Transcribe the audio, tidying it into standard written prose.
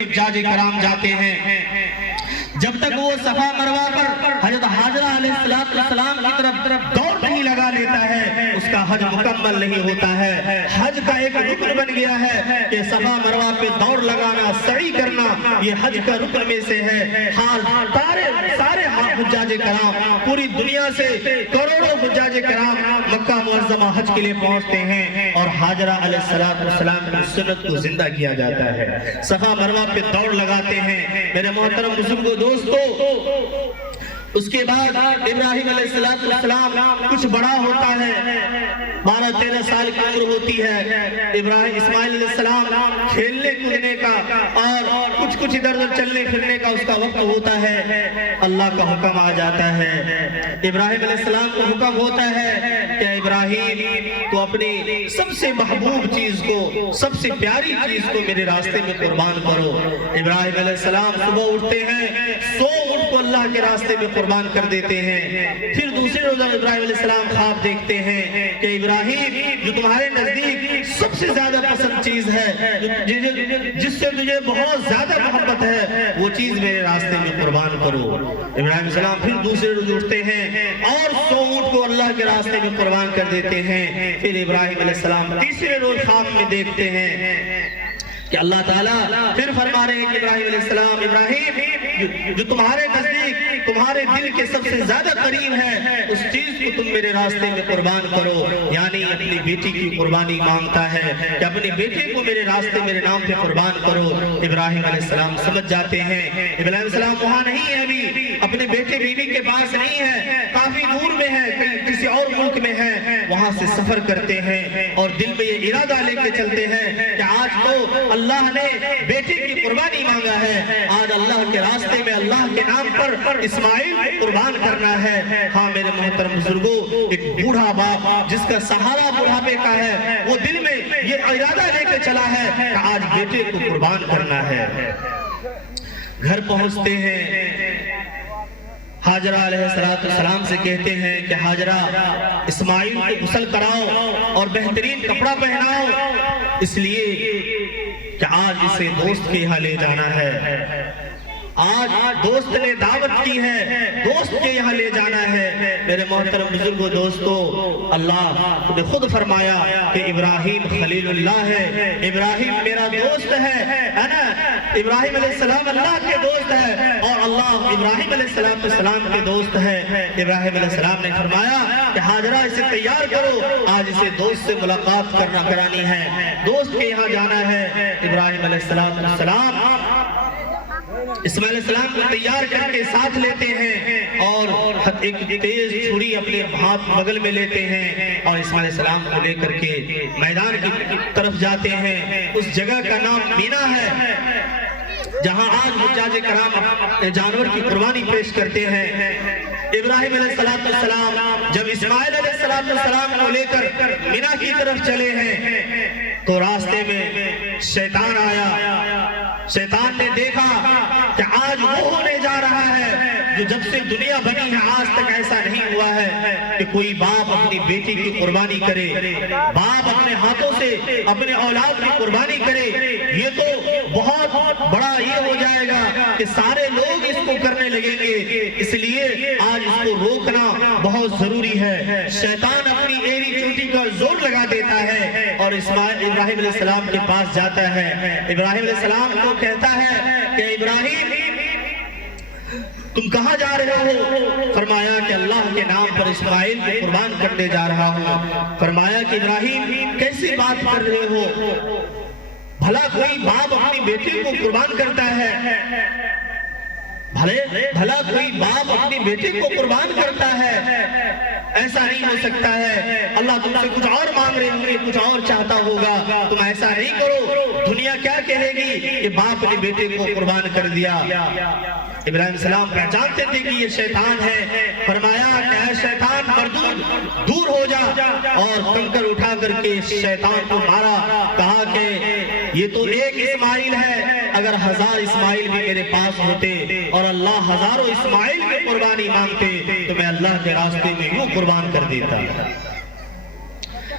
حجاج کرام جاتے ہیں، جب تک وہ صفا مروہ پر حضرت حاجرہ علیہ السلام کی طرف دوڑ نہیں لگا لیتا ہے، اس کا حج مکمل نہیں ہوتا ہے۔ حج کا ایک رکن بن گیا ہے کہ صفا مروہ پہ دوڑ لگانا، سعی کرنا، یہ حج کا رکن میں سے ہے۔ سارے حجاج کرام پوری دنیا سے کروڑوں حجاج کرام مکہ معظمہ حج کے لیے پہنچتے ہیں، اور حاجرہ علیہ السلام کی سنت کو زندہ کیا جاتا ہے، صفا مروہ پہ دوڑ لگاتے ہیں۔ میرے محترم بزرگوں دوستو، اس کے بعد ابراہیم علیہ السلام کچھ بڑا ہوتا ہے، 12-13 سال کی عمر ہوتی ہے۔ اسماعیل علیہ السلام کھیلنے کودنے کا اور کچھ ادھر ادھر چلنے پھرنے کا اس کا وقت ہوتا ہے، اللہ کا حکم آ جاتا ہے۔ ابراہیم علیہ السلام کو حکم ہوتا ہے کہ ابراہیم تو اپنی سب سے محبوب چیز کو، سب سے پیاری چیز کو میرے راستے میں قربان کرو۔ ابراہیم علیہ السلام صبح اٹھتے ہیں، 100 اونٹ کو اللہ کے راستے میں قربان کر دیتے ہیں۔ پھر دوسرے روز ابراہیم علیہ السلام خواب دیکھتے ہیں کہ ابراہیم، جو تمہارے نزدیک سب سے زیادہ پسند چیز ہے، جس سے تجھے بہت زیادہ محبت ہے، وہ چیز میرے راستے میں قربان کرو۔ ابراہیم علیہ السلام پھر دوسرے روز اٹھتے ہیں اور 100 اونٹ کو اللہ کے راستے میں قربان کر دیتے ہیں۔ پھر ابراہیم علیہ السلام تیسرے روز خواب میں دیکھتے ہیں کہ اللہ تعالیٰ پھر فرما رہے ہیں کہ ابراہیم علیہ السلام، ابراہیم، جو تمہارے نزدیک تمہارے دل کے سب سے زیادہ قریب ہے، اس چیز کو تم میرے راستے میں قربان کرو۔ یعنی اپنی بیٹی کی قربانی مانگتا ہے کہ اپنی بیٹی کو میرے راستے میرے نام پہ قربان کرو۔ ابراہیم علیہ السلام سمجھ جاتے ہیں ابراہیم علیہ السلام وہاں نہیں ہے، ابھی اپنے بیٹے بیوی کے پاس نہیں ہے، کافی دور میں ہے، کسی اور ملک میں ہے۔ وہاں سے سفر کرتے ہیں اور دل میں یہ ارادہ لے کے چلتے ہیں کہ آج تو اللہ نے بیٹے کی قربانی مانگا ہے، آج اللہ کے راستے میں اللہ کے نام پر اسماعیل قربان کرنا ہے۔ ہاں میرے محترم بزرگوں، ایک بوڑھا باپ جس کا سہارا بڑھاپے کا ہے، وہ دل میں یہ ارادہ لے کے چلا ہے کہ آج بیٹے کو قربان کرنا ہے۔ گھر پہنچتے ہیں، حاجرہ علیہ السلام سے کہتے ہیں کہ حاجرہ، اسماعیل کو غسل کراؤ اور بہترین کپڑا پہناؤ، اس لیے کہ آج اسے دوست کے یہاں لے جانا ہے۔ آج دوست نے دعوت کی ہے، دوست کے یہاں لے جانا ہے۔ میرے محترم بزرگوں دوستو، اللہ نے خود فرمایا کہ ابراہیم خلیل اللہ ہے، ابراہیم میرا دوست ہے نا۔ ابراہیم علیہ السلام اللہ کے دوست ہے اور اللہ ابراہیم علیہ السلام کے دوست ہے۔ ابراہیم علیہ السلام نے فرمایا کہ حاجرہ اسے تیار کرو، آج اسے دوست سے ملاقات کرانی ہے، دوست کے یہاں جانا ہے۔ ابراہیم علیہ السلام اسماعیل علیہ السلام کو تیار کر کے ساتھ لیتے ہیں اور ایک تیز چھری اپنے ہاتھ بغل میں لیتے ہیں اور اسماعیل علیہ السلام کو لے کر کے میدان کی طرف جاتے ہیں۔ اس جگہ کا نام مینا ہے، جہاں آج حجاج کرام جانور کی قربانی پیش کرتے ہیں۔ ابراہیم علیہ السلام جب اسماعیل علیہ السلام کو لے کر مینا کی طرف چلے ہیں تو راستے میں شیطان آیا۔ شیطان نے دیکھا کہ آج وہ ہونے جا رہا ہے جو جب سے دنیا بنی ہے آج تک ایسا نہیں ہوا ہے کہ کوئی باپ اپنی بیٹی کی قربانی کرے، باپ اپنے ہاتھوں سے اپنے اولاد کی قربانی کرے۔ یہ تو بہت بڑا یہ ہو جائے گا کہ سارے لوگ اس کو کرنے لگیں گے، اس لیے آج اس کو روکنا بہت ضروری ہے۔ شیطان اپنی ایری چوٹی کا زور لگا دیتا ہے اور ابراہیم علیہ السلام کے پاس جاتا ہے۔ ابراہیم علیہ السلام کو کہتا ہے کہ ابراہیم، تم کہاں جا رہے ہو؟ فرمایا کہ اللہ کے نام پر اسماعیل کو قربان کرنے جا رہا ہوں۔ فرمایا کہ ابراہیم کیسی بات کر رہے ہو؟ بھلا کوئی باپ اپنی بیٹی کو قربان کرتا ہے؟ بھلا کوئی باپ اپنی بیٹی کو قربان کرتا ہے؟ ایسا نہیں ہو سکتا ہے، اللہ تم سے کچھ اور مانگ رہے ہوں گے، کچھ اور چاہتا ہوگا، تم ایسا نہیں کرو، دنیا کیا کہے گی کہ باپ نے بیٹے کو قربان کر دیا۔ ابراہیم علیہ السلام پہچانتے تھے کہ یہ شیطان ہے۔ فرمایا کہ اے شیطان مردود، دور ہو جا، اور کنکر اٹھا کر کے شیطان کو مارا۔ کہا کہ یہ تو ایک اسماعیل ہے، اگر 1000 اسماعیل بھی میرے پاس ہوتے اور اللہ ہزاروں اسماعیل میں قربانی مانگتے تو میں اللہ کے راستے میں یوں قربان کر دیتا۔